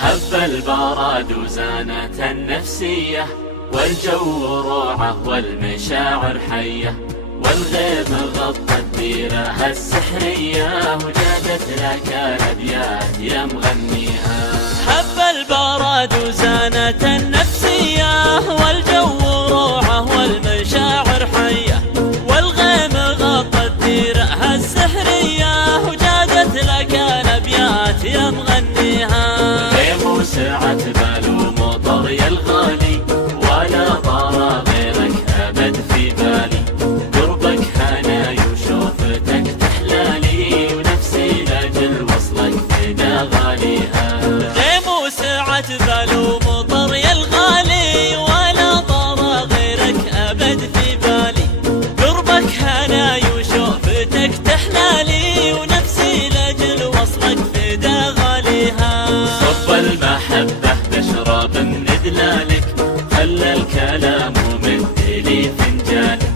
هب البراد وزانت النفسية، والجو روعة والمشاعر حية، والغيم غطت ديرها السحرية، وجادت لك الأبيات يا مغنيها. هب البراد وزانت النفسية، والجو روعة والمشاعر حية، والغيم غطت ديرها السحرية، وجادت لك الأبيات يا مغنيها. غيم وسعت بال ومطر يا الغالي، ولا طار غيرك أبد في بالي، قربك هناي وشوفتك تحلالي، ونفسي لاجل وصلك فدا غاليها. غيم وسعت بال ومطر يا الغالي، ولا طار غيرك أبد في بالي، قربك هناي وشوفتك تحلالي، ونفسي لاجل وصلك فدا غاليها. صب المحبة بشرب من دلالك، خلى الكلام ومد لي فنجالك،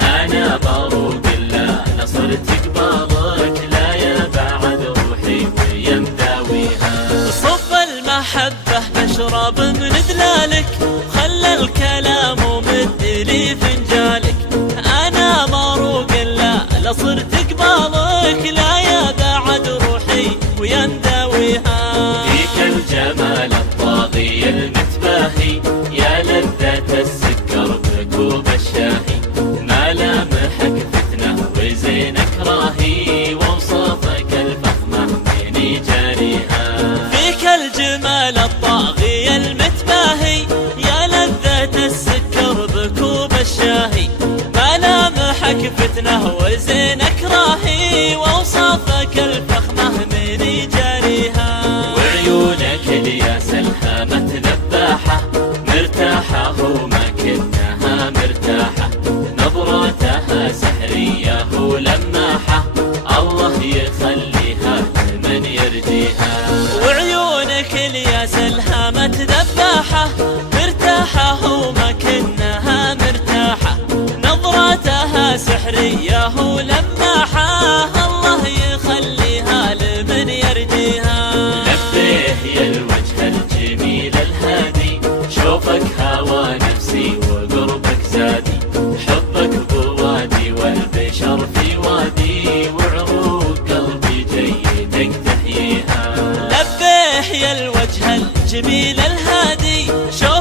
أنا بروق الله نصرت قبالك، لا يا بعد روحي ويا مداويها. صب المحبة بشرب من دلالك، خلى الكلام ومد لي فنجالك، أنا مروق الله لصرت قبالك، لا يا بعد روحي ويا مداويها. فيك الجمال الطاغي المتباهي، يا لذة السكر بكوب الشاهي، ملامحك فتنة وزينك راهي، ووصافك الفخمة بيني جاريها. فيك الجمال الطاغي المتباهي، يا لذة السكر بكوب الشاهي، ملامحك فتنة وزينك راهي، ووصافك الفخمة بيني جاريها. وعيونك الياس الهامة ذباحة، مرتاحة وما كنها مرتاحة، نظرتها سحرية ولماحة، الله يخليها لمن يرجيها. وعيونك الياس الهامة ذباحة، مرتاحة وما كنها مرتاحة، نظرتها سحرية ولماحة،